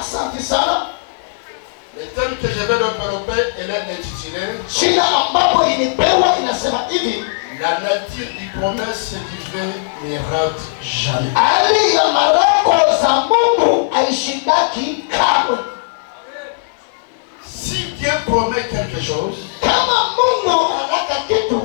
Asante sana. Le thème que je vais développer, elle est intitulée Shida ambapo ilipewa inasema hivi. La nature du promesse divin ne rate jamais. Hali ya marako za Mungu haishindaki kamwe. Si Dieu promet quelque chose, Kama Mungu anataka kitu,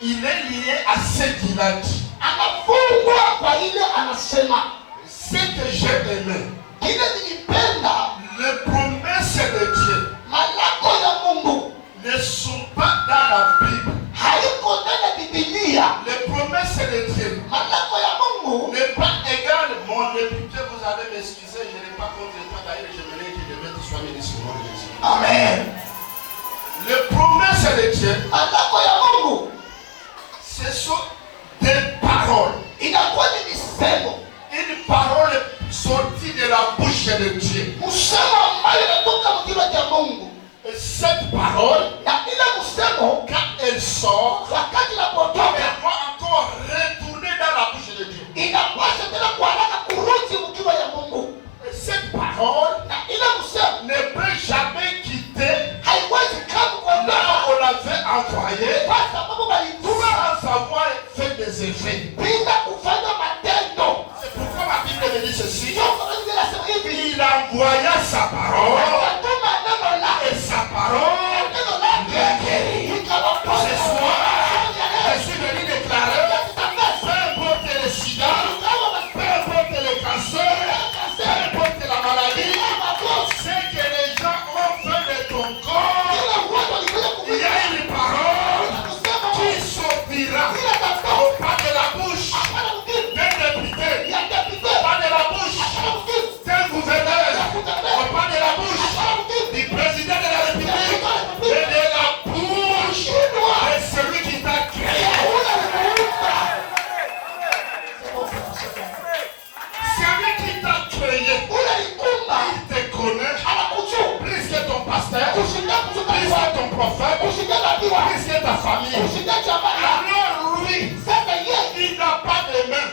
il est lié à ce qu'il a dit. anafungwa kwa ile anasema. Ce que j'ai aimé, Kile nilipenda, les promesses de Dieu malako ya Mungu ne sont pas dans la Bible. haiko ndani ya Biblia. Les promesses de Dieu Malako ya Mungu n'est pas égal. Mon député, vous allez m'excuser, je n'ai pas contre toi. D'ailleurs, j'aimerais que le maître soit ministre au nom de Jésus. Amen. Les promesses de Dieu, Malako ya Mungu ce sont des paroles. inakuwa ni misemo. Une parole sortie de la bouche de Dieu. Msemo ambayo inatoka mkinywa cha Mungu. Et cette parole, Na ile msemo quand elle sort, wakati elle inapotoka doit encore retourner dans la bouche de Dieu. inapaswa tena kwa haraka kurudi mkinywa ya Mungu. Et cette parole Na ile msemo ne peut jamais quitter haiwezi kama là kuondoka où on l'avait envoyé kwa sababu walituma sans avoir fait des effets. bila kufanya matendo. C'est pourquoi ma Bible me dit ceci. Sio kama vile nasema hivi. Il envoya sa parole Akatuma neno lake. et sa parole. Neno lake likawapata. Ce soir, je suis venu déclarer, peu importe le sida, peu importe le cancer, peu importe la maladie, ce que les gens ont fait de ton corps, il y a une parole qui sortira au pas de la bouche d'un député, au pas de la bouche d'un gouverneur, au pas de la bouche du président de la République et de la bouche de celui qui t'a créé. Celui qui t'a créé, il te connaît plus que ton pasteur, plus que ton prophète, plus que ta famille. Alors lui, il n'a pas de main.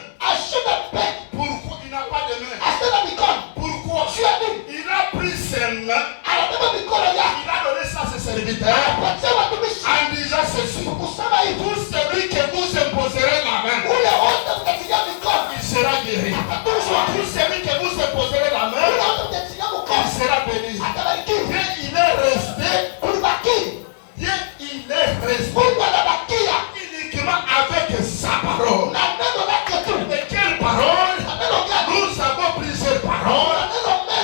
Pourquoi il n'a pas de main? Pourquoi? Il a pris ses mains, il a donné ça à ses serviteurs en disant ceci. Pour celui que vous imposerez la main, il sera guéri. Pour celui que vous imposerez la main, il sera béni. Dieu, il est resté. Dieu, il est resté uniquement avec sa parole. Et quelle parole? Nous avons plusieurs paroles.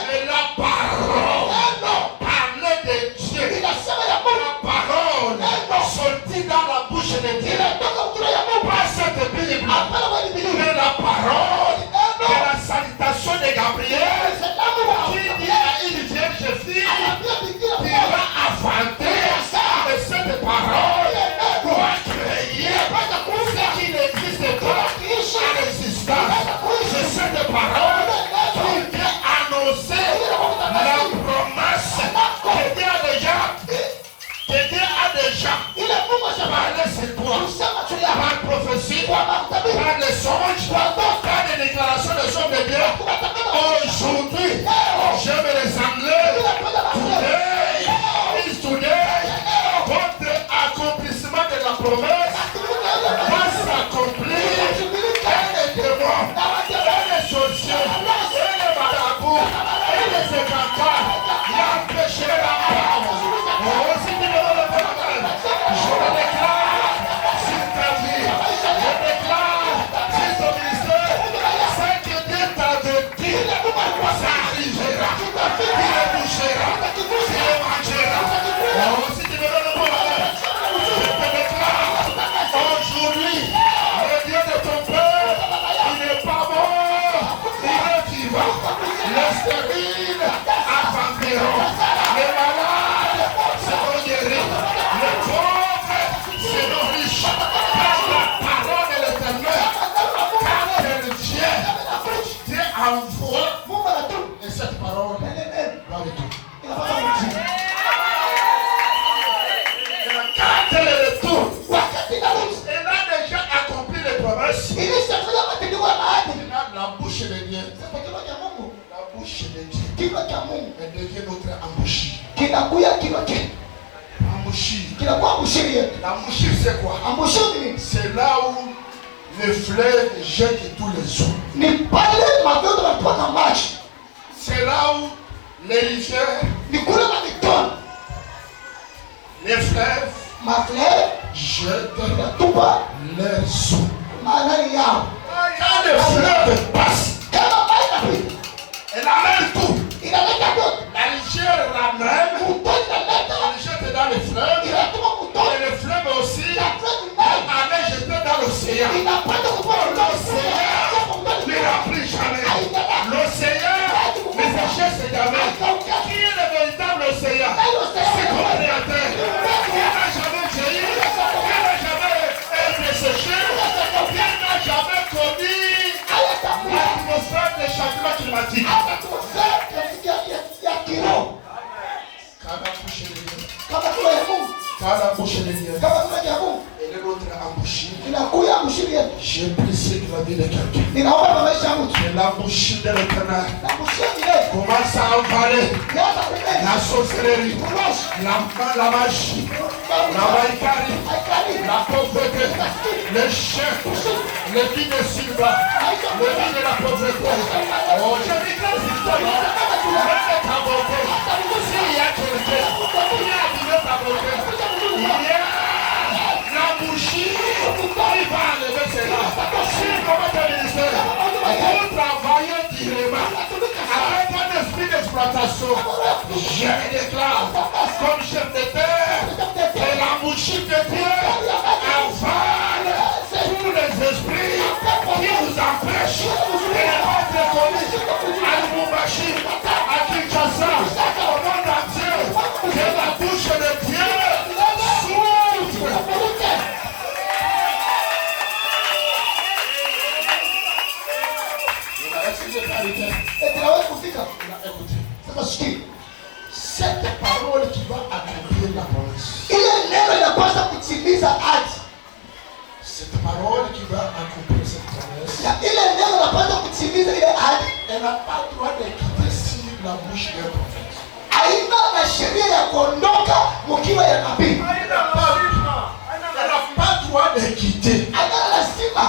Mais la parole parlait de Dieu. La parole sortie dans la bouche de Dieu. Pas cette Bible, mais la parole de la salutation de Gabriel qui dit à une vierge fille qui va affronter. Et cette parole doit créer ce qui n'existe pas à l'existence. C'est cette parole qui vient annoncer la promesse que Dieu a déjà parlé sur toi, par prophétie, par les songes, par les déclarations des hommes de Dieu. Aujourd'hui, j'aime les Anglais. Today is today. Votre accomplissement de la promesse va s'accomplir. Et les démons, et les sorciers, et les marabouts, et les écantards, l'empêcheront pas. Oh, si tu me donnes le parole, je le déclare sur ta vie. Je déclare sur ton ministère. Ce que Dieu t'avait dit, ça arrivera. Tu le toucheras. Tu le mangeras. Oh, si tu me donnes le parole, je te déclare aujourd'hui, le Dieu de ton père, il n'est pas mort, il est vivant. Les stériles avanceront. Les malades seront guéris. Les pauvres seront riches. Par la parole de l'Éternel, car Dieu envoie. Et cette parole va retourner. Quand elle retourne, elle a déjà accompli les promesses. Maintenant, la bouche de Dieu. La bouche de Dieu kinywa cha Mungu elle devient notre embouchure. kinakuya kinywa chetu. Embouchure. Kinakuwa embouchure yetu. L'embouchure c'est quoi? Embouchure ni nini? C'est là où le fleuve jette tous les eaux. Ni pale mavyondo wanapata maji. C'est là où les rivières, Ni kule mavitoni. les fleuves Mafleur jettent inatupa leurs eaux. maanani yao. Quand le fleuve passe, Kama maji inapita, elle amène tout. inaleta vyote. La rivière ramène, Mtoni inaleta, elle jette dans le fleuve. inatuma mtoni. Et le fleuve aussi Na fleuve nayo allait jeter dans l'océan. inapata kupata L'océan ne remplit jamais. L'océan ne s'achète jamais. Qui est le véritable océan? C'est comme créateur. Il n'a jamais vieilli. Il n'a jamais été séché. Il n'a jamais connu l'atmosphère des changements climatiques. ya kiroho. Quand la bouche est liée, Kama kuna ya Mungu, quand la bouche est liée, kama kuna ya Mungu, elle est notre embouchure. inakuya embouchure yetu. J'ai plissé la vie de quelqu'un. Ninaomba kwa maisha ya mtu. Et l'embouchure de l'éternel Na embouchure ile, commence à avaler yaanza kumeza. la sorcellerie, la magie, la vaïkari, la pauvreté, les chefs, les vies de Silva, les vies de la pauvreté. Oh, je déclare cette histoire. Même ta beauté, s'il y a quelqu'un qui a abîmé ta beauté, il y a la bougie qui va enlever cela. Si comment te ministère, pour travailler durement, avec un esprit d'exploitation, je déclare comme chef de terre que la bougie de Dieu avale tous les esprits qui vous empêchent d'être connus à Lubumbashi, à Kinshasa, au monde entier, que la bouche de Dieu s'ouvre. Est-ce que j'ai parlé? Tunaweza kufika. Écoutez, Sasa sikia. cette parole qui va accomplir la promesse, Ile neno inapaswa kutimiza ahadi. cette parole qui va accomplir cette promesse, Na ile neno inapaswa kutimiza ile ahadi. elle n'a pas le droit de quitter sur la bouche d'un prophète. Haina na sheria ya kuondoka mkiwa ya nabii. Elle n'a pas le droit de quitter. Haina lazima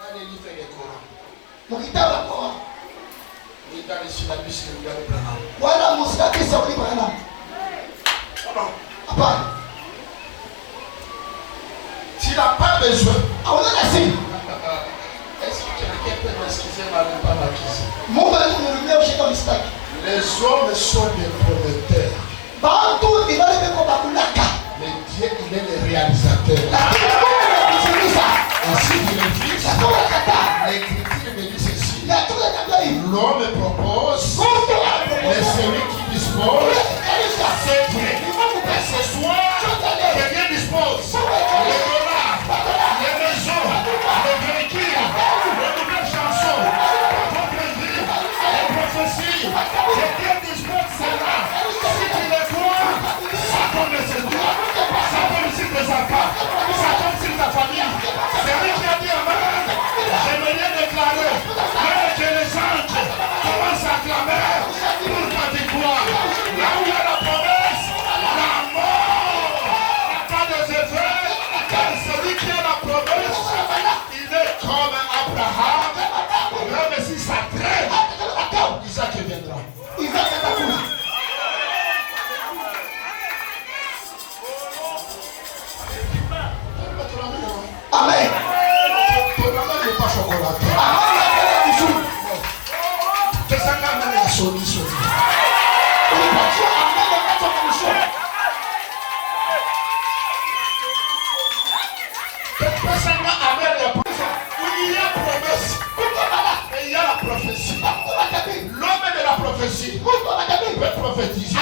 Dans les livres des Corans, mkitaba kwa et dans les syllabus de William Branham. wala msikabisa ulipana. Non, Hapana. tu n'as pas besoin. Hauna lazima. Est-ce que quelqu'un peut m'excuser ma ne pas m'accuser? Mungu anakuhurumia ushika mistaki. Les hommes sont des prometteurs, Bantu ni wale beko babulaka. mais Dieu il est le réalisateur. Lakini Mungu anakutimiza. Ainsi qu'il est fils, Hakuna kataa. l'Écriture me dit ceci. Na tunataka hivi. L'homme propose, Mungu mais anakuhurumia. celui qui dispose, Kanisa. c'est Dieu. Et ce soir, que Dieu dispose les dollars, les maisons, les véhicules, les nouvelles chansons, votre vie, les prophéties. Que Dieu dispose cela. Si tu les crois, ça tombe sur toi, ça tombe sur tes enfants, ça tombe sur ta famille. Celui qui a dit Amen, j'aimerais déclarer que les anges commencent à clamer pour ta victoire. Là où il y a la promesse, la mort n'a pas de effet, car celui qui a la promesse, il est comme Abraham, même si ça traîne, Isaac viendra. Isaac atakuja. Amen. Ton amour n'est pas chocolaté. Amen. Vizuri. Fais ça quand même la solution. Ulipatia amen wakati wa mwisho. Fais ça quand même la promesse. Il y a promesse. Et il y a la prophétie. L'homme de la prophétie peut prophétiser.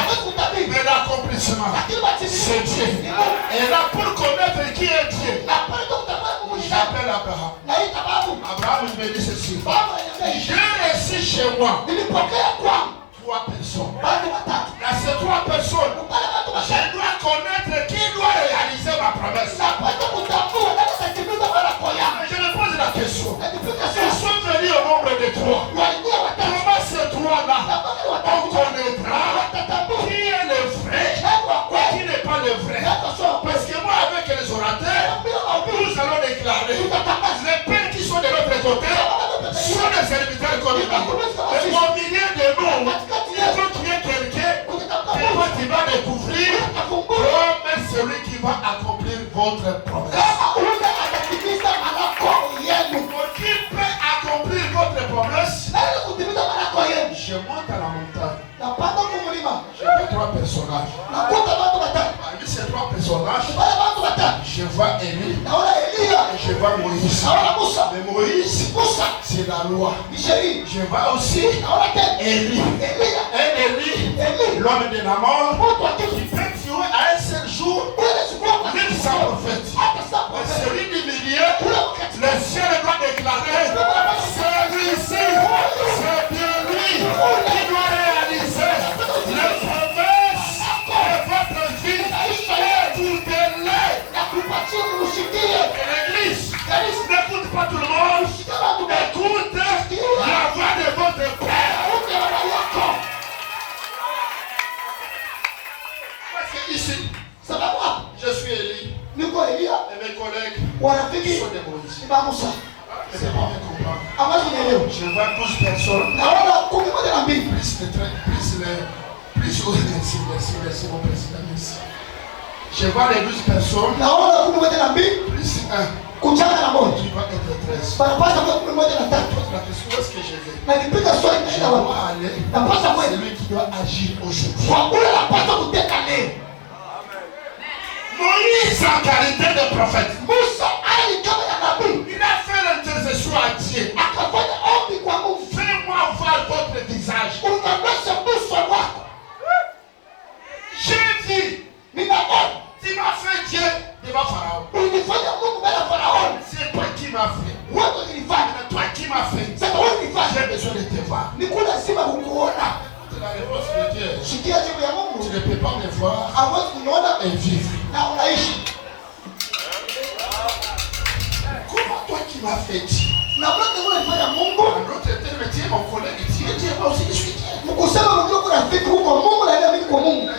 Mais l'accomplissement, c'est Dieu. Et là, pour connaître qui est Dieu, j'appelle Abraham. Abraham me dit ceci. J'ai reçu chez moi 3 personnes. Dans ces 3 personnes, je dois connaître qui doit réaliser ma promesse. Je me pose la question. Ils sont venus au nombre de 3. Comment ces 3-là ont votre promesse. Pour qui peut accomplir votre promesse, je monte à la montagne. Je vois 3 personnages. Parmi ces 3 personnages, je vois Élie et je vois Moïse. Mais Moïse, c'est la loi. Je vois aussi Élie. L'homme de la mort, qui peut tuer à un seul jour 1100 prophètes. Et celui du milieu, le ciel doit déclarer, celui-ci, c'est bien lui qui doit réaliser les promesses de votre vie. Écoutez-les. L'église, n'écoute pas tout le monde. Écoute la voix de votre Père. Parce que ici, je suis Élie. Et mes collègues sont des Moïse. C'est pas bien comprendre. Je vois 12 personnes. Merci mon président. Merci. Je vois les 12 personnes. Plus 1. Tu vas être 13. La question, où est-ce que je vais? Je dois aller. C'est lui qui doit agir aujourd'hui. Moïse en qualité de prophète. Il a fait l'intercession à Dieu. Fais-moi voir votre visage. J'ai dit, tu m'as fait Dieu devant Pharaon. C'est toi qui m'as fait. C'est toi qui m'as fait. J'ai besoin de te voir. La réponse de Dieu. Tu ne peux pas me voir et vivre. Comment toi qui m'as fait Dieu? En d'autres termes, Dieu est mon collègue. Dieu est moi aussi, je suis Dieu.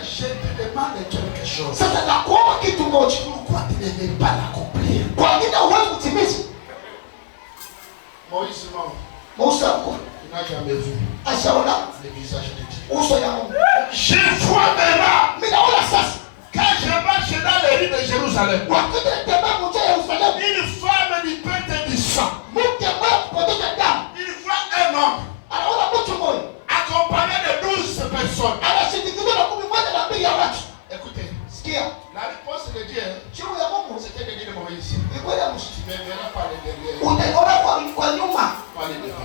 Je te demande quelque chose. Pourquoi tu ne veux pas l'accomplir? Moïse mort. Il n'a jamais vu le visage de Dieu. Je vois maintenant, quand je marche dans les rues de Jérusalem, une femme du peuple du sang, il voit un homme accompagné de 12 personnes. Écoutez, la réponse de Dieu, c'était de dire de Moïse, tu ne verras pas le derrière, pas le devant.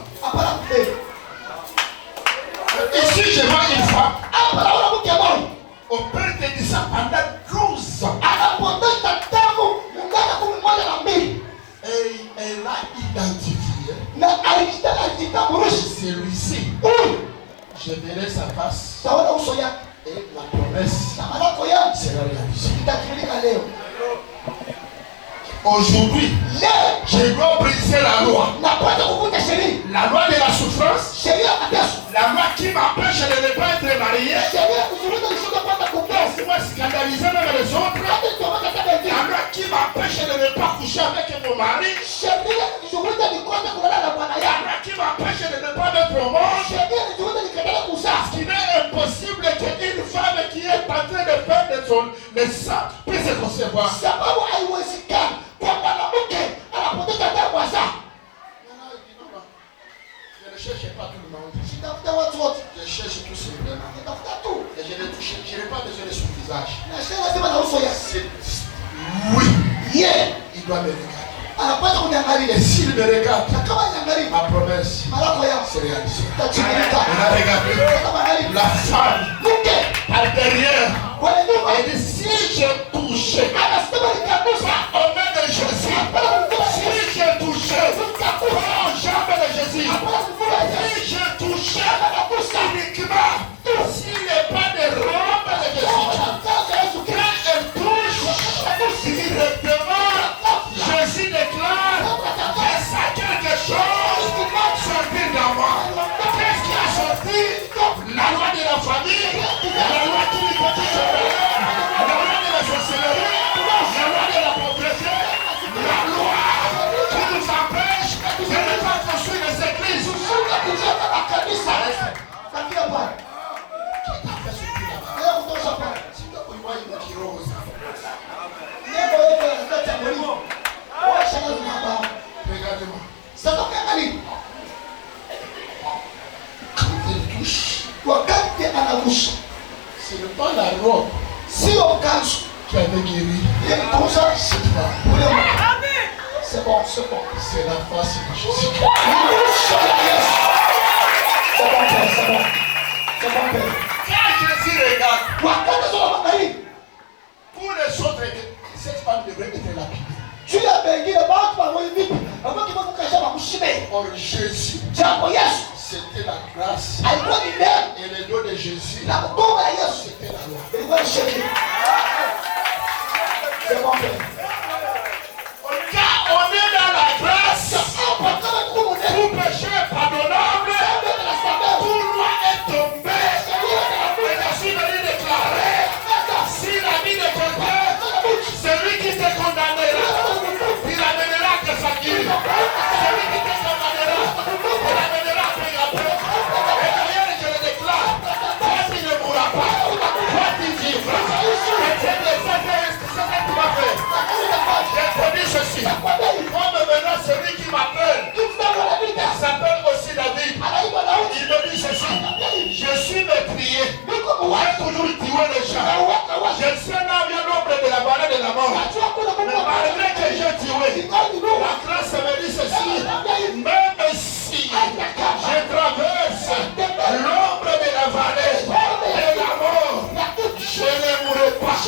Ici, je vois une femme. Au père te dit ça pendant 12 ans. Et elle a identifié celui-ci. Je verrai sa face. Et la promesse sera réalisée. Aujourd'hui, je dois briser la loi. La loi de la souffrance. La loi qui m'empêche de ne pas être marié. Moi scandaliser même les autres. La loi qui m'empêche de ne pas coucher avec mon mari. La loi qui m'empêche de ne pas mettre au monde. Ce qui n'est impossible qu'une femme qui est en train de perdre le sang puisse concevoir. Je ne cherche pas tout le monde. Je cherche tout simplement. Et je n'ai pas besoin de son visage. Oui. Il doit me regarder. Et s'il me regarde, ma promesse se réalisera. On a regardé la femme par derrière. Elle dit, si je touchais au nom de Jésus, si je touchais aux jambes de Jésus, si je touchais uniquement s'il n'est pas de robe de Jésus, quand elle touche directement, Jésus déclare, je sais quelque chose sortir dans moi. Qu'est-ce qui a sorti? La loi de la famille, la loi qui lui protège la loi de la sorcellerie, la loi de la pauvreté, la loi qui nous empêche de ne pas construire les églises. magusa. Ce n'est pas la robe Sio mkanzu. qui avait guéri Ilikuza cette femme. ule mwana. C'est bon, c'est bon. C'est la face de Jésus. Uso ya Yesu. C'est bon, Père, c'est bon. C'est bon, Père. Quand Jésus regarde, Wakati sio magharibi. pour les autres, cette femme devrait être lapidée. Juu ya pengine watu wawili vipi? Ambao kiboko kasha makushime. Or Jésus, Jambo Yesu. c'était la grâce. Alikuwa ni neema. Et le dos de Jésus, Na kutoka ya Yesu. c'était la loi. Ilikuwa ni sheria. C'est bon, Père. Quand on est dans la grâce, Hapa kama tuko mwenye. tout péché est pardonnable, Ndio tunasema. tout loi est tombée. Et je suis venu déclarer, si la vie de quelqu'un, celui qui te condamnera, il amènera que ça guérit. Celui qui te condamnera, il amènera à payer la paix. Et d'ailleurs, je le déclare, toi tu ne mourras pas, toi tu vivras. Et c'est ce que tu vas faire. Je te dis ceci, comme maintenant celui qui m'appelle, s'appelle aussi David. Il me dit ceci, je suis méprié, j'ai toujours tué les gens. Je sais là où il y a l'ombre de la vallée de la mort. Mais malgré que j'ai tué, la grâce me dit ceci, même si je traverse l'ombre de la vallée de la mort, je ne mourrai pas.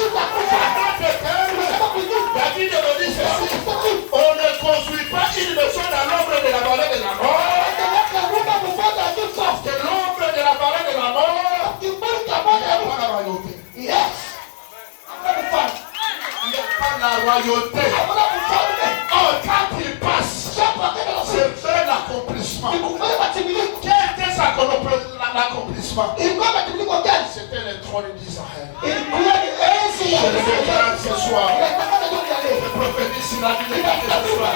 David me dit ceci, on ne construit pas une maison dans l'ombre de la vallée de la mort. Parce que l'ombre de la vallée de la mort, il n'y a pas la royauté. Il n'y a pas la royauté. Oh, quand il passe, c'est vers l'accomplissement. Quel était l'accomplissement? C'était le trône d'Israël. Je le déclare ce soir. Je prophétise sur la vie de quelqu'un ce soir.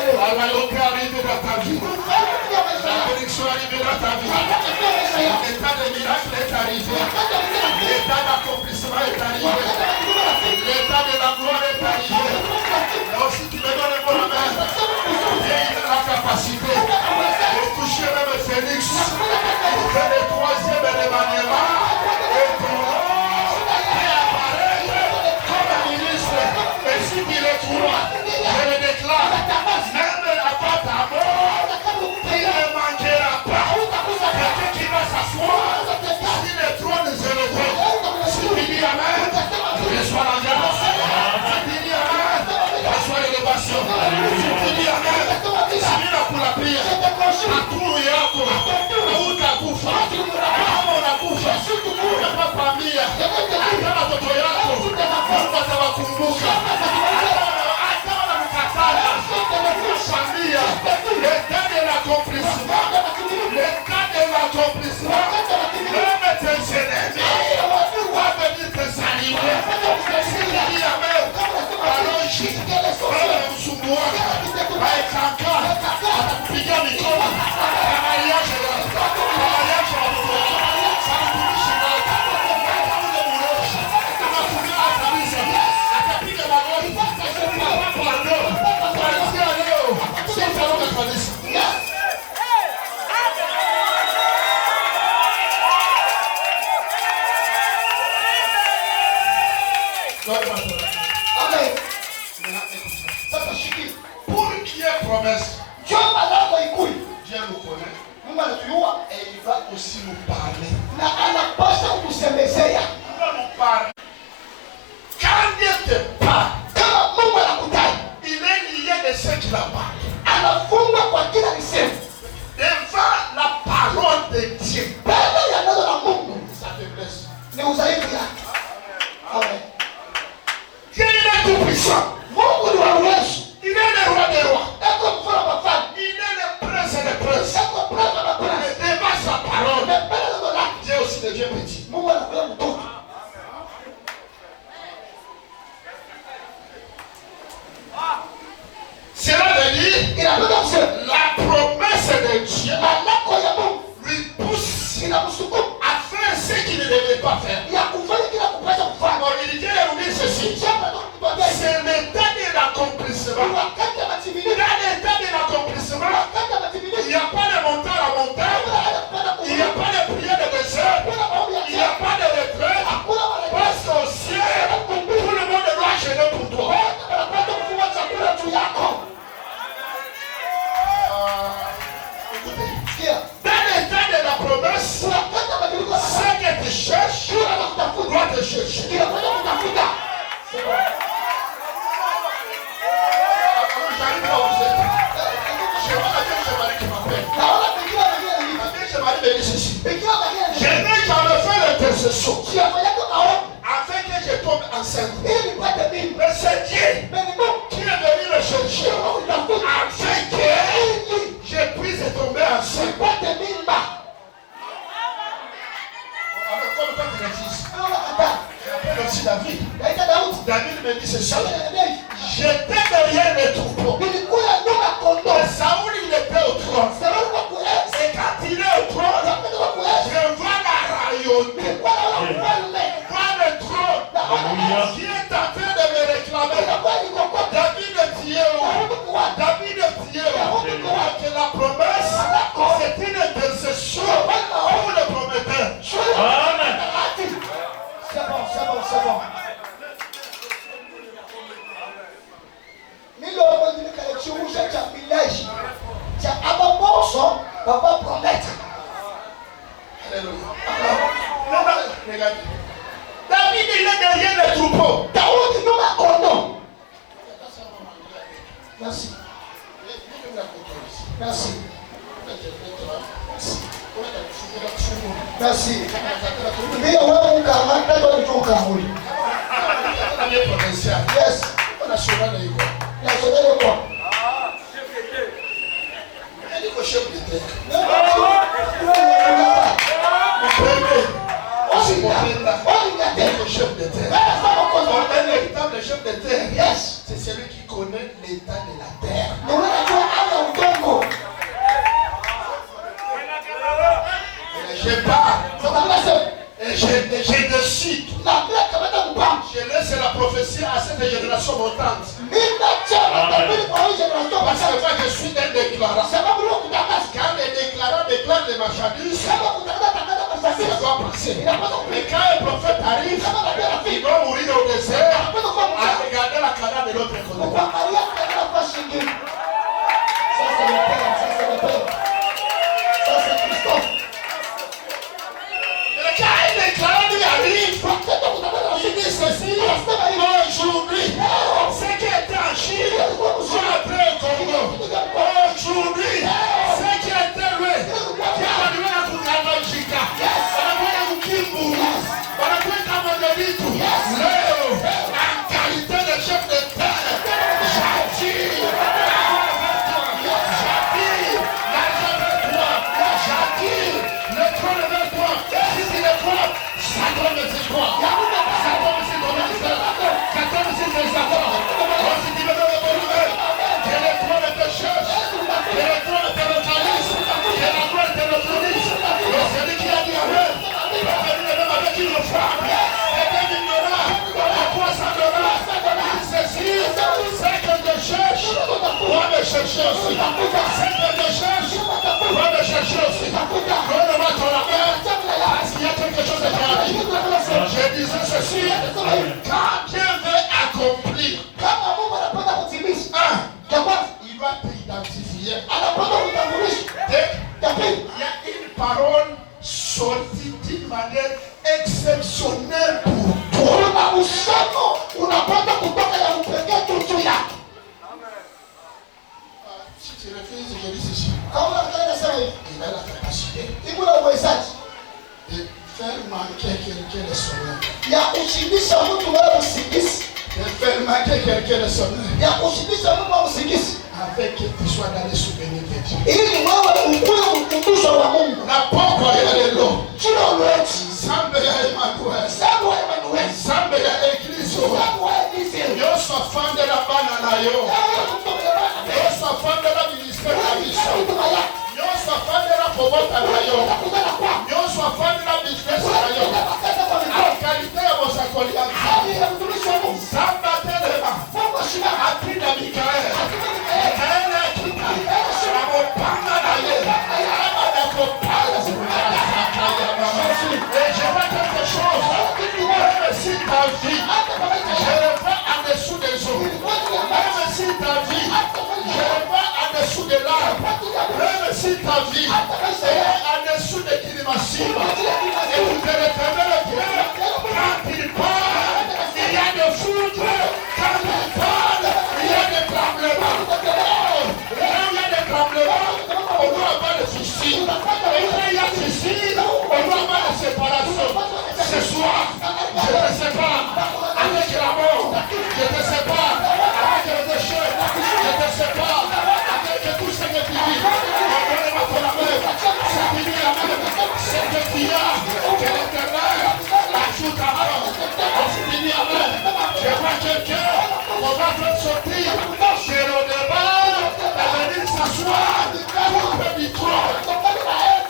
La royauté arrive dans ta vie. La bénédiction arrive dans ta vie. L'état de miracle est arrivé. L'état d'accomplissement est arrivé. L'état de la gloire est arrivé. Et aussi tu me donnes mon main. J'ai la capacité de toucher même Félix. C'est le troisième événement. Et ton nom est apparaître comme ministre. Et si il est toi, je le déclare. Même avant ta mort, il ne manquera pas. Quelqu'un qui va s'asseoir sur le trône élevé. Si tu dis Amen, reçois la grâce. Si tu dis Amen, reçois l'élévation. Si tu dis Amen, simila pour la prière. Hakuru yako hautakufa. Kama unakufa, unapa familia. Kama watoto yako, Mungu atawakumbuka. Hata wanamkatana, familia. L'état de l'accomplissement. L'état de l'accomplissement. Même tes ennemis vont venir te saluer. Si tu dis Amen, Aloji, Msumbua, Aikaka, atakupigia mikono. Analiacha atapiga magoti. Kuanzia leo, sitaona kanisa. Amen. Sasa shiki, pour qu'il y ait promesse, Jomba lako ikui. Dieu nous connaît Mungu anatujua et il va aussi nous parler. na anapaswa kutusemezea. Il va nous parler. Quand Dieu te parle, Kama Mungu anakudai, il est lié de ce qu'il a parlé. anafungwa kwa kila lisemu. Devant la parole de Dieu, Mbele ya neno la Mungu sa faiblesse. ni udhaifu yake. Amen. Dieu il est tout puissant. Mungu ni wa uwezo. Il est le roi des rois. Eko mfano wa mfalme. Il est le prince des princes. Eko prema na prema. Et devant sa parole, Mbele ya neno lake, Dieu aussi devient petit. Mungu anakuwa mtoto. Cela veut dire Inabeba kusema la promesse de Dieu malako ya Mungu lui pousse inamsukuma à faire ce qu'il ne devait pas faire. ya kufanya kila kupasha kufanya. Alors il dit nous dit ceci. Shamba ndio kutubambia hivi. C'est l'état de l'accomplissement. Wakati ya matimilio, Dans l'état de l'accomplissement, wakati ya matimilio, il n'y a pas de montant à la montagne. Il n'y a pas de prière de dessert. Il ces choses. Afin que je tombe enceinte. Mais c'est Dieu qui est venu me chercher. Afin que je puisse tomber enceinte. Alors, comme toi tu résistes. J'appelle aussi David. David me dit ceci. J'étais derrière les troupeaux. Mais Saoul, il était au trône. Et quand il est au trône, je vois la rayonner. Voir le trône qui est en train de me réclamer. David est Dieu. David est Dieu. Que la promesse, c'est une intercession pour le prometteur. Amen. C'est bon. Milongo ndikale chimusha cha village cha abamoso baba promettre. Alléluia. Regarde. David il est derrière les troupeaux. Daudi nyuma kondo. Merci. Ndio wewe ukamata ndio kutoka huko. Yes. On a sauvé les gars. La semaine quoi? Elle est au chef de terre. Le chef de terre. Un véritable chef de terre. Yes. C'est celui qui connaît l'état de la terre. Je parle. Et je décide. Je laisse la prophétie à cette génération montante. Parce que moi je suis un déclarant. Quand les déclarants déclarent les marchandises, ça doit passer. Mais quand un prophète arrive, il doit mourir au désert à regarder la cadavre de l'autre côté. Ça c'est le Père. Ça c'est Christophe. Quand un déclarant lui arrive, il dit ceci, aujourd'hui, ce qui était en Chine, soit après au Congo. Aujourd'hui, ce qui était lui, qui a donné la Koukanojika, on a Kimbu, on a Mandelitu, Léo, en qualité de chef de terre, j'attire l'argent vers toi, j'attire le trône vers toi, si c'est le trône, ça tombe sur toi, ça tombe sur ton ministère, ça tombe sur tes affaires, si tu veux me retrouver, que le trône te cherche, que le trône te localise, que la gloire te localise, et celui qui a dit amen, va venir même avec une femme, et d'un ignorant, à quoi ça donnera, il ceci, c'est que je cherche, va me chercher aussi, c'est que je cherche, va me chercher aussi, donne-moi ton amour, parce qu'il y a quelque chose de grave. Je disais ceci, quand Dieu veut accomplir, il doit t'identifier. Il y a une parole sortie d'une manière exceptionnelle pour toi. Si tu refuses, je dis ceci. Il a la capacité de faire manquer quelqu'un de sommeil. De faire manquer quelqu'un de sommeil. Avec qu'il soit dans les souvenirs de Dieu. La porte est l'eau. Sambe ya Emmanuel. Sambe ya Église. Yo s'affande la banana yo. Yo s'affande la ministère de mission. Yo s'affande la pobota na yo. Yo s'affande la business na yo. En qualité ya bosakolianza. Samba telema. Apri na Mikael. Mikael akita. Abopanga na ye. Abadakopala. Et je vois quelque chose. Même si ta vie, je le vois en dessous des eaux. Même si ta vie, je le vois en dessous des larmes. Même si ta vie est en dessous de Kilimassiva. Et vous te retournez le cœur. Quand il parle, il y a des foudres. Quand il parle, il y a des tremblements. Là où il y a des tremblements, on doit avoir des suicides. Et là il y a suicide, on doit avoir des séparations. C'est quelqu'un qu'on va faire sortir chez le débat, elle venir s'asseoir pour le micro.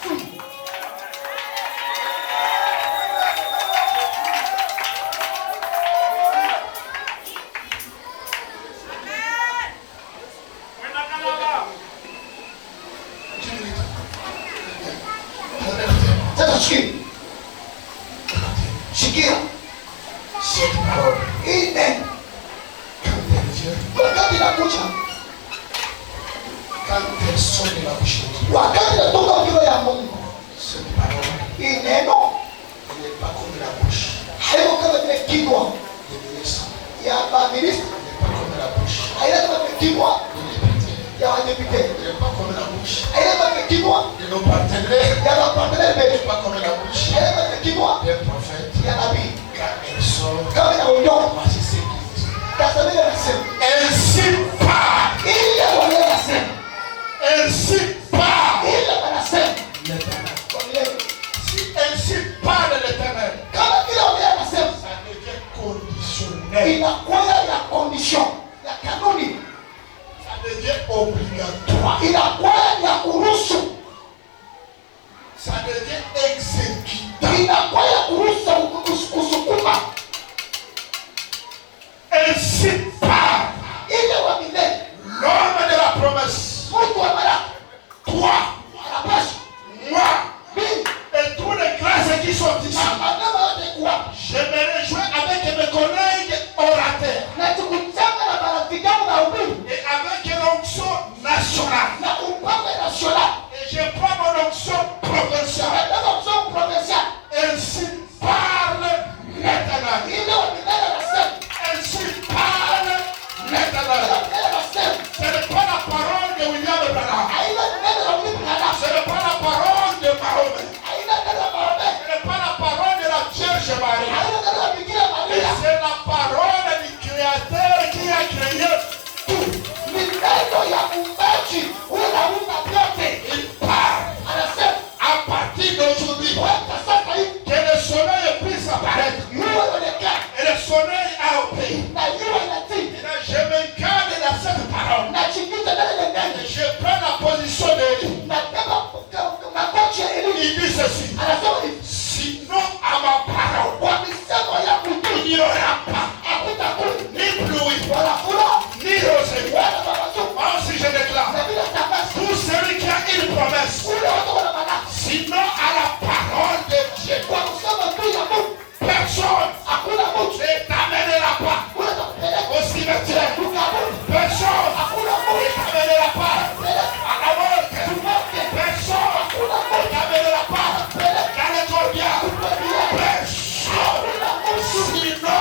Sasa sikia. Cette parole, Hii neno quand elle vient, wakati inakuja, quand elle sort de la bouche de Dieu, wakati inatoka kinywa ya Mungu, cette parole, hii neno elle n'est pas comme la bouche haiko kama vile kinywa des ministres, ya maministri, elle n'est pas comme la bouche haina kama vile kinywa des députés, ya wadepute, elle n'est pas comme la bouche haina kama vile kinywa de nos partenaires, ya mapartenere elle n'est wetu, pas comme la bouche haina kama vile kinywa des prophètes. ya nabii. Quand elle sort, Kama inaondoka, voici ce qu'il dit. tazama ile nasema, Ainsi part, ile wale nasema, ainsi part ile wanasema l'Éternel. kwa vile Si ainsi parle l'Éternel, kama kile wale nasema ça devient conditionnel, inakuwa ya condition ya kanuni, ça devient obligatoire, inakuwa ya kuruhusu, ça devient exécutant. inakuwa ya kuruhusu kusukuma Ainsi part ile wa milele. l'homme de la promesse. Mtu wa baraka Toi, anapaswa moi mimi et tous les grâces qui sont ici. na maneno yote kuwa Je me réjouis avec mes collègues orateurs na tukuchanga na marafiki yangu na ubiri et avec l'onction nationale. na upanga national Et je prends mon onction provinciale. nataka kusoma provincial Ainsi parle l'Éternel. ile wa milele anasema, Ainsi parle ile l'Éternel. wa milele anasema, Ce n'est pas la parole de William Branham. haina neno la ulipu na Ce n'est pas la parole de Mahomet. haina neno la Maombi, Ce n'est pas la parole de la Vierge Marie. haina neno la Bikira Mais Maria, c'est la parole du Créateur qui a créé tout. ni neno ya muumbaji unaumba vyote. Il parle. Anasema À partir d'aujourd'hui, weka sasa hivi que le soleil puisse apparaître. jua inaonekana Et le soleil a obéi. na jua inatii Et là, je me garde dans cette parole. na chingita ndani ya Et neno je prends la position d'Élie. na kama makochi ya elimu Il dit ceci. anasema hivi, Sinon, à ma parole, kwa misemo ya kutii il n'y aura pas hakutakuwa ni pluie, wala furaha ni rosée. wala mapasuko Moi aussi, je déclare. na bila tangazo Tout celui qui a une promesse, ule watu wana manaka sinon à la parole de Dieu, kwa kusema tu ya Mungu personne hakuna mtu ne t'amènera pas unaweza kupeleka au cimetière. ukaburi, Personne hakuna ne mtu t'amènera pas peleka à la mort. tumoke, Personne hakuna ne mtu t'amènera pas peleka dans le cordial. kukwambia, Personne. hakuna mtu Sinon,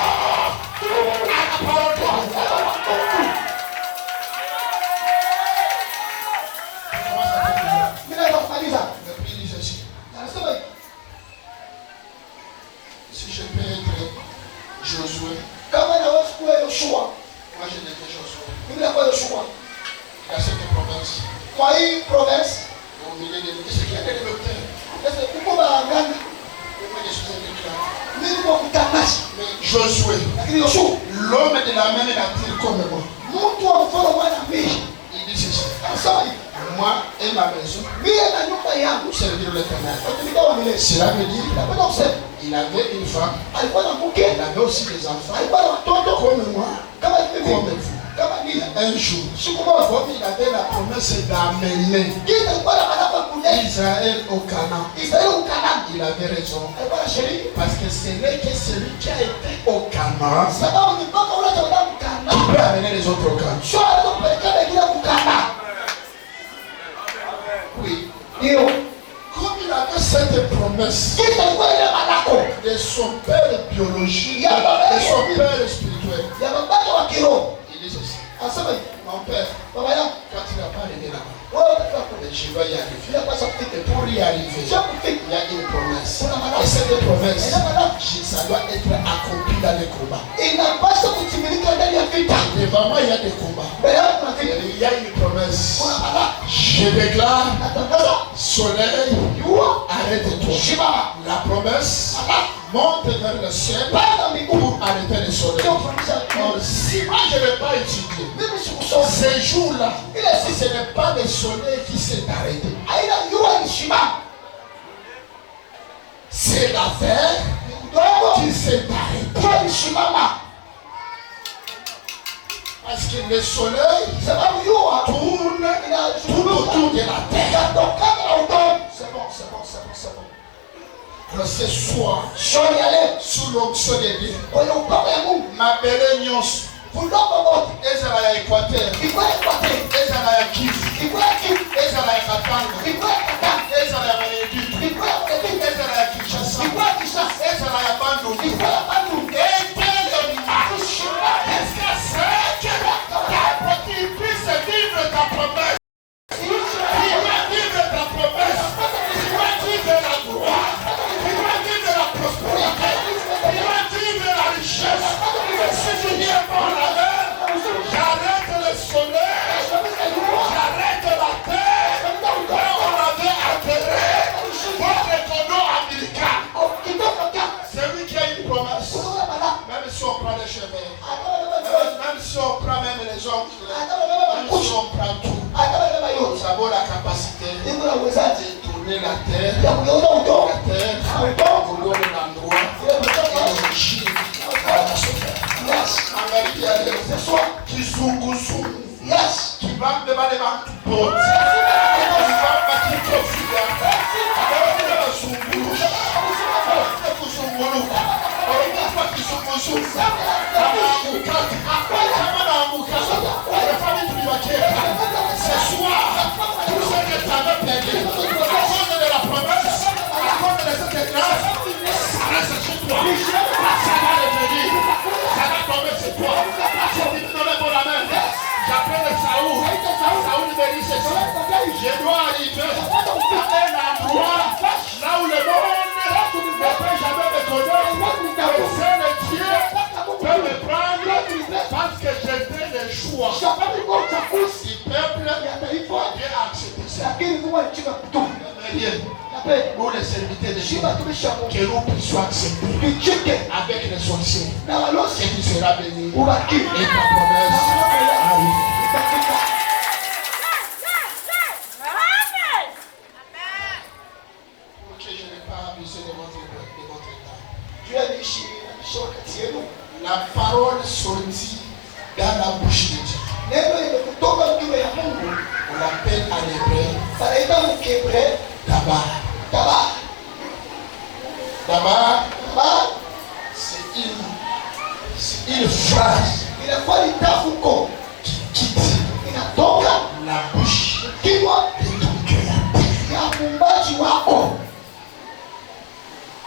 à la parole de Dieu. sema wa Mungu. Mimi naweza kumaliza. Le pays dit ceci. Anasema hivi, Si je peux être Josué, kama naweza kuwa Yoshua, moi je n'étais Josué. mimi nakuwa Yoshua Il y a cette promesse. kwa hii province. Au milieu de ce qu'il y a des docteurs. Sasa uko bagani, Moi je suis un déclaré. mimi kwa kutangaza, Mais Josué, lakini Yoshua l'homme de la même nature comme moi, mtu wa mfano mwana mimi il dit ceci. anasema hivi, Moi et ma maison, mimi na nyumba yangu nous servir l'Éternel. watumikia wa milele. Cela veut dire Napenda kusema il avait une femme, alikuwa na mke, il avait aussi des enfants, alikuwa na watoto comme moi, kama mimi, comme vous. kama mimi. Un jour, Siku moja comme il avait la promesse d'amener kile alikuwa na manapa kule Israël au Canaan, Israeli ukanaani, il avait raison. alikuwa na sheria Parce que ce n'est que celui qui a été au Canaan sababu ni mpaka ule ataenda kukana, qui peut amener les autres au Canaan. sio anaweza kupeleka wengine kukana. Oui. Ndio Comme il avait cette promesse kile alikuwa ile manako de son père biologique et de son père spirituel, ya babake wa kiroho, il dit ceci. anasema hivi, Mon père, baba yangu quand il n'a pas arrivé là-bas, wewe utafika kule, je vais y arriver. bila kwa sababu Et pour y arriver, sio kufika, il y a une promesse. Et cette promesse, ça doit être accompli dans les combats. inapaswa kutimilika ndani ya vita. Devant moi, il y a des combats. Mbele yako kuna vita, Il y a une promesse. kuna manaka, Je déclare, natangaza soleil, jua arrête-toi. shimama, La promesse, manaka monte vers le ciel panda mbinguni pour arrêter le soleil. ndio kufundisha Or, si moi je ne vais pas étudier, mimi sikusoma ces jours-là, ile si ce n'est pas le soleil qui s'est arrêté, aina jua ilishimama c'est la terre udongo qui s'est arrêtée. jua ilishimama Parce que le soleil sababu jua tourne tout inazunguka autour de la terre. ikatokana na udongo. C'est bon, c'est bon, c'est bon, c'est bon. Alors ce soir, Jioni ya leo sous l'onction de Dieu, kwenye upako ya Mungu ma belle nyonso, udongo wote ezala ya Équateur, ikuwe Ekwateri, ezala ya Kivu, ikuwe Kivu, ezala ya Katanga, ikuwe Katanga, ezala ya Benedict, ikuwe Benedict, ezala ya Kinshasa, ikuwe Kinshasa, ezala ya Bandundu, ikuwe Bandundu. jusqu'à ce que tu puisses vivre ta promesse. Tu dois vivre ta promesse. Tu dois vivre la gloire. Tu dois vivre la prospérité. Tu dois vivre la richesse. Si tu viens pour la mer, j'arrête le soleil. J'arrête la terre. Là on avait enterré votre cordon ombilical. C'est lui qui a une promesse. Même si on prend les cheveux, même si on prend même les ongles, même si on prend tout, nous avons la capacité de tourner la terre, pour donner l'endroit et l'origine à la sauvegarde. En vérité, ce soir, qui soungoussou, qui va me battre devant tout le monde, qui va me battre tout le ce soir, tout ce que tu avais perdu, à cause de la promesse, à cause de cette grâce, ça reste chez toi. Ça va revenir. Ça va tomber sur toi. Je dis, donnez pour la main. J'appelle Saoul. Saoul me dit ceci. Je dois arriver à un endroit là où le monde ne peut jamais me connaître. Le seul Dieu peut me prendre parce que j'ai fait le choix. Si peuple, Dieu a accepté ça. Pour les serviteurs de Dieu, que nous puissions accepter avec les sorciers. Et tu seras béni. Et ta promesse arrive. Pour que je n'ai pas abusé de votre temps. La parole sortie dans la bouche de Dieu. On l'appelle en hébreu Dabar. Dabar, c'est une phrase qui quitte la bouche de ton cœur.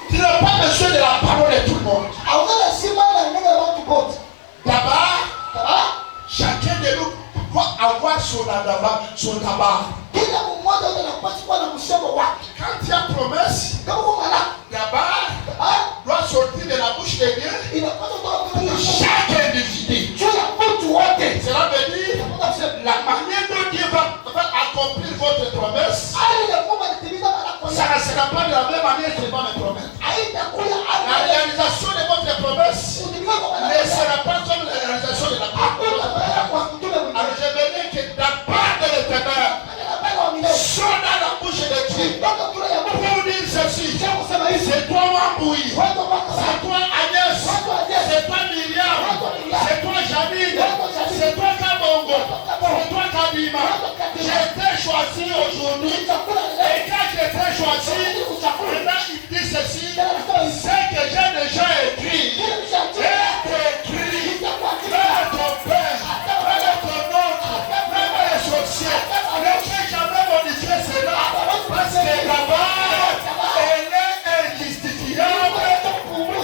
Tu n'as pas besoin de la parole de tout le monde. Dabar, chacun de nous doit avoir son tabac. Quand il y a promesse, Dabar doit sortir de la bouche de Dieu pour chaque individu. Cela veut dire la manière dont Dieu va accomplir votre promesse, ça ne sera pas de la même manière qu'il va me promettre. La réalisation de votre promesse ne sera pas comme la réalisation de la promesse. Alors je veux dire que la part de l'éternel sort dans la bouche de Dieu pour dire ceci. C'est toi Wambouille, c'est toi Agnès, c'est toi Myriam, c'est toi Janine, c'est toi Kabongo, c'est toi Kabima. J'ai été choisi aujourd'hui. Et quand j'ai été choisi, maintenant il dit ceci, c'est que j'ai déjà écrit. J'ai écrit, même ton père, même ton oncle, même les sorciers. Ne fais jamais modifier cela. Parce que là-bas, elle est injustifiable.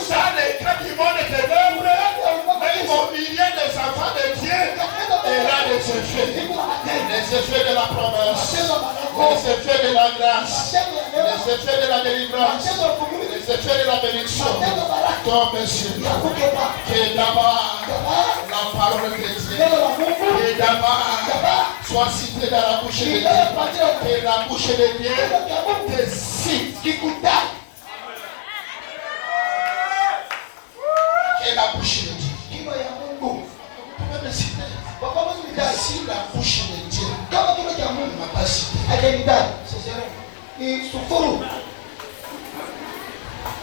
Dans les cas du monde ténèbres, même au milieu des enfants de Dieu, elle a des effets. Les effets de la promesse, les effets de la grâce, les effets de la délivrance, les effets de la bénédiction tombent sur nous. Que d'abord la parole de Dieu, que d'abord soit citée dans la bouche de Dieu, que la bouche de Dieu te cite. et la bouche de Dieu. Kinywa ya Mungu. Vous pouvez me citer. Papa mimi nidai. Si la bouche de Dieu Kama kinywa cha ne Mungu m'a pas cité, hajanidai. c'est zéro. Ni sufuru.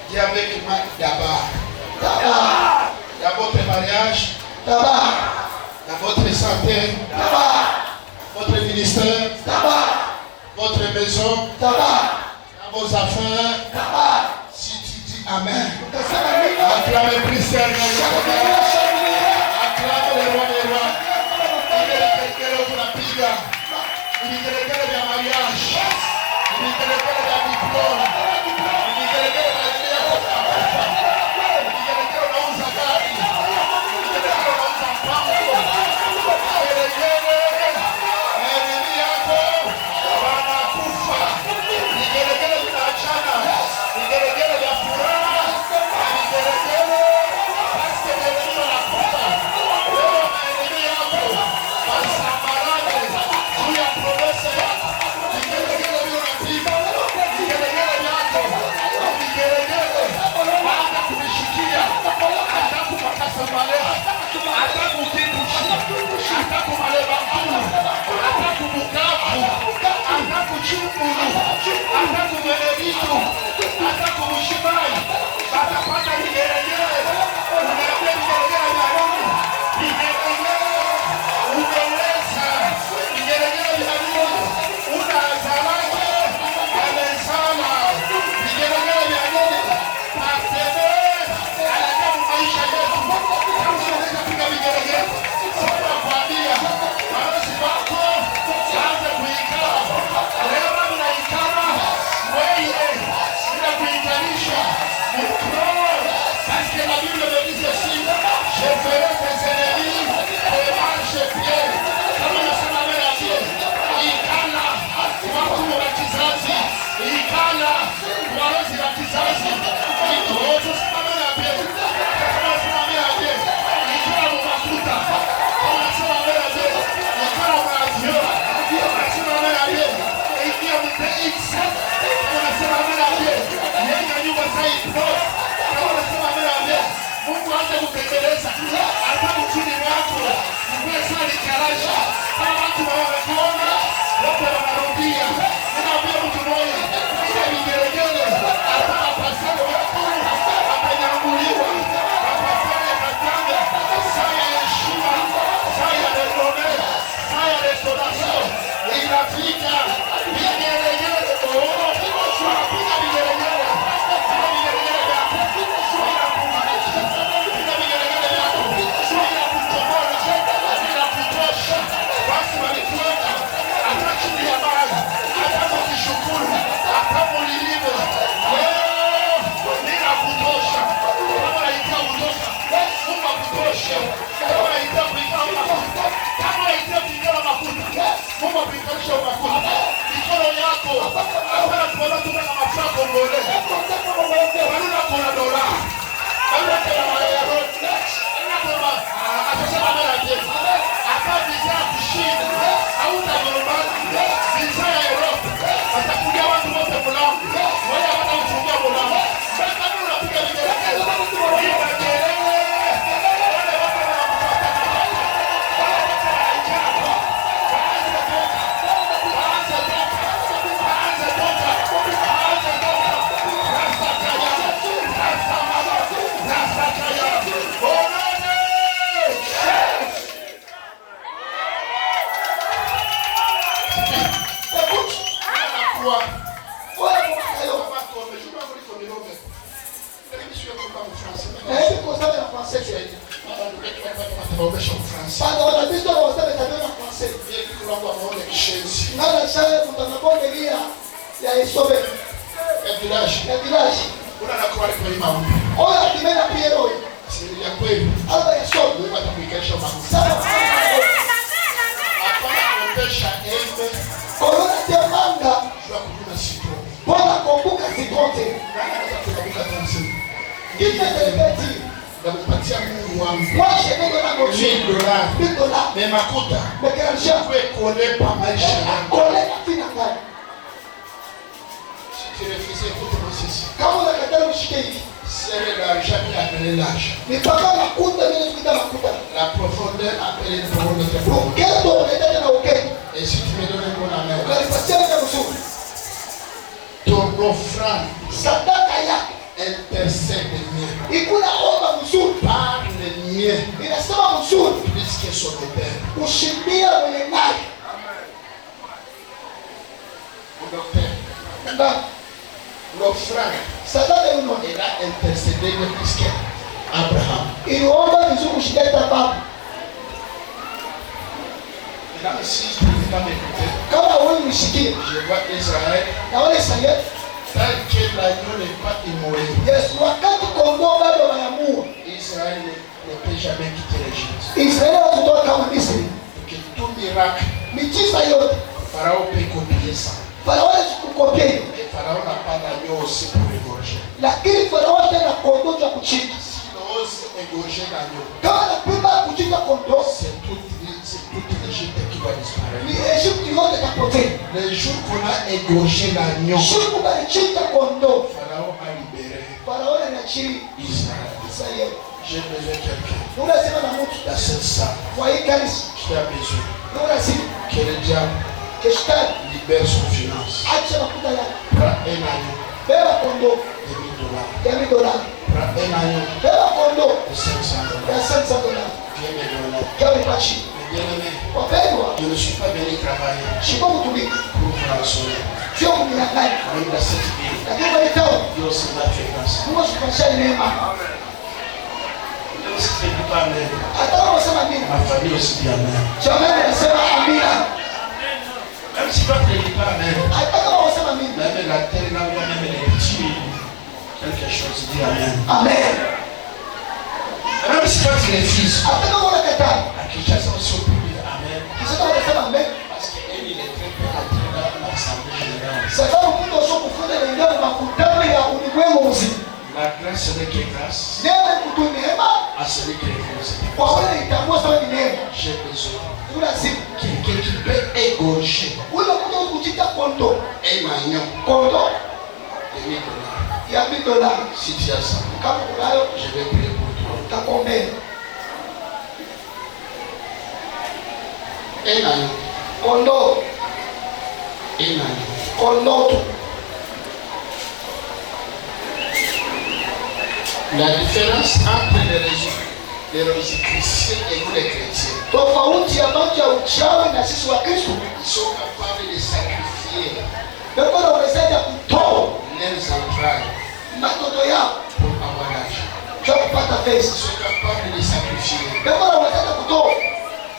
Dis avec moi d'abord. Tabaha. Dans votre mariage, Tabaha. dans votre santé, Tabaha. votre ministère, Tabaha. votre maison, Tabaha. dans vos affaires. Tabaha. Si tu dis Amen, Ukasema nini? acclame Christ Seigneur. Acclame le roi des rois. Vigelegele tunapiga. Vigelegele vya mariage. Vigelegele vya diploma. Vigelegele vya endelea kufa. Vigelegele unauza gari. Vigelegele unauza mpango. Vigelegele enemy yako wanakufa. Vigelegele vinaachana. Vigelegele vya furaha. Vigelegele basi enemy wanakufa. Leo enemy yako wasambarane juu ya promesa yako. Vigelegele vinapiga. Vigelegele vyako. Vigelegele baada kuvishikia. Hata kupakasa malea. Hata kukikushi. Hata kumaleba mkulu. Hata kubukavu. Hata kuchumulu. Hata kumelevitu. Hata kumushibai. Hata pata vigelegele. Unaambia vigelegele vya nini? Vigelegele. Umeweza. Vigelegele vya nini? Una zawadi. Amesala. Vigelegele vya nini? Atebe. Anadamu maisha yetu. Kama unaweza piga vigelegele. Sasa kuambia. Marosi wako. Anza kuikala. Leo unaikala. Wewe. Bila kuikanisha. Mkro. Parce que la Bible me dit ceci. Je ferai tes ennemis et marche pied. Kama unasema mbele ya Dieu. Ikala. Watu wa kizazi. Ikala. Warozi wa kizazi. Ikozo sema mbele ya Dieu. Kama unasema mbele ya Dieu. Ikala mumafuta. Kama unasema mbele ya Dieu. Ikala mrazio. Unasema mbele ya Dieu. Ikia mtex. Kama unasema mbele ya Dieu. Yenga nyumba zaidi. Kama unasema mbele ya Dieu. Mungu aanze kutekeleza. Hata uchumi wako. Mkwe sali karasha. Kama watu wamekuona. Wote wanarudia. Ninaambia mtu moja. Kisha vigelegele. Hata wapasale wako. Wamenyambuliwa. Wapasale katanga. Saa ya heshima. Saa ya redone. Saa ya restauration. Inafika. Vigelegele. Oh. Wanapiga vigelegele. Piga vigelegele vyako. Bila kumalisha. Piga vigelegele vyako. Bila kutobola. Bila kutosha. Basi walikuweka. Hata chini ya maji. Hata kukishukuru. Hata mulilime. Leo. Bila kutosha. Kama haitia kutosha. Mungu akutoshe. Kama haitia kuikala mafuta. Kama haitia kuikala mafuta. Mungu akuikalisha mafuta. Mikono yako. Hapana kuona tu na mafuta kongole. Waluna kuna dola. Waluna kuna mayaro. Waluna kuna atasema mbele ya Yesu. Hata visa kushinda. Hauta normali. Visa ya Europe. Atakuja watu wote mlango. Wale wanaofungua mlango. Sasa ndio unapiga vigelegele. Vigelegele. Wale watu wanakufuata. Wale watu wanaijapa. Waanze toka. Waanze toka. Waanze toka. Waanze toka. Rasta kaya. Rasta mama. Rasta kaya. Onane. Écoute. Anakuwa. Wewe mkayo. Na hivi kwa sababu ya français tu Bado wanabisho na waseme tabia na français. Nana shaya mtanabonde lia ya isobe. Ya village. Oya kimena piero. Alba ya sobe. Sana. Corona te manga. Bona kumbuka sipote. Kita teleketi. Nakupatia Mungu wangu. Washe ndio na ngoshi. $1,000. Mais makuta. Mekerisha. Kwe kole pa maisha yangu. Kole fina ngani. Si tu refusais, écoute-moi ceci. Kama unakataa ushike hivi. Serre l'argent à appelé l'âge. Mipaka makuta vile tunaita makuta. La profondeur appelée une profondeur. Uketo unaita na uketo. Et si tu me donnes un bon amen, Ukanipatia na mzuri. ton offrande Sadaka yako intercède mieux. ikula omba mzuri. Parle mieux Inasema mzuri. plus que son père. Ushimbia mwenye naye. Mon docteur, Ndio. l'offrande, Sadaka yuno. elle a intercédé plus qu'Abraham. Iliomba vizuri kushileta baba. Mesdames, si tu ne veux pas m'écouter, Kama wewe unisikie je vois Israël, na wale Israeli, tant que l'agneau n'est pas immolé, Yesu wakati kondoo bado wanayamua. Israël ne peut jamais quitter l'Égypte. Israeli watotoa kama Misri. Pour que tout miracle, Miujiza yote Pharaon peut copier ça. Farao sikukopia, Mais Pharaon n'a pas d'agneau aussi pour égorger. lakini Farao tena kondoo cha kuchinja. S'il ose égorger l'agneau, Kama anapima kuchinja kondoo, c'est toute l'Égypte qui va disparaître. ni Egypti yote itapotea. Le jour qu'on a égorgé l'agneau, Siku balichinja kondoo, Pharaon a libéré Farao anachiri Israël. Israeli. J'ai besoin de quelqu'un Unasema na mtu dans cette salle kwa hii kanisa, qui a besoin unasema que le diable keshtani libère son finance. acha makuta yake, Prends un agneau beba kondoo de $1000. ya $1,000, Prends un agneau beba kondoo de $500. ya $500, Viens me donner. gawe kwa chini. Mais bien aimé, Wapendwa, je ne suis pas venu travailler shiko kutumika, pour fractionner. sio kunyang'anya, Même dans cette ville, lakini kwa itao Dieu aussi m'a fait grâce. Mungu asikupatie neema. Même si tu ne dis pas amen, Hata kama unasema nini, ma famille aussi dit amen. jamani anasema amina. Même si toi tu ne dis pas amen, Hata kama unasema nini, même la terre là, même les petits, quelque chose dit amen. amen. Et même si toi tu refuses, Hata kama unakataa, à Kinshasa aussi on peut dire amen. kisha kama unasema amen, Parce qu'elle il est très peu entré dans l'assemblée générale. sababu Mungu sio kufunza wengine makutano ya ulimwengu mzima. La grâce n'est que grâce Neema ni kutoa neema à celui qui refuse. kwa wale itambua sawa ni neema. J'ai besoin Lazima quelqu'un qui peut égorger ule mtu kuchinja kondoo, un agneau kondoo de $1000. ya $1,000. Si tu as ça, Kama unayo je vais prier pour toi. takuombea. Un agneau, Kondoo, un agneau. kondoo tu. La différence entre les rosicruciens et nous les chrétiens, Tofauti ya mambo ya uchawi na sisi wa Kristo, ils sont capables de sacrifier Mungu anaweza kutoa leurs entrailles matoto yao pour avoir l'argent. kwa kupata Ils pesa. sont capables de sacrifier Mungu anaweza kutoa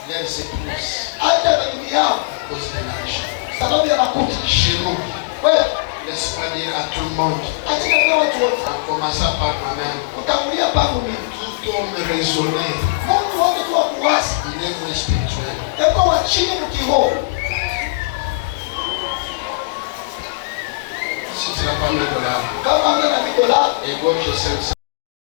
leurs épouses hata ndugu yao à cause de l'argent. sababu ya makuta. Chez nous, Wewe laisse-moi dire à tout le monde, katika kwa watu wote en commençant par moi-même, utangulia pangu mimi. tout homme raisonné, Mungu wote tu wa kuwasi, il est moins spirituel. yuko wa chini mkiroho. Si tu n'as pas $1,000, Kama ana $1,000, égorge 500.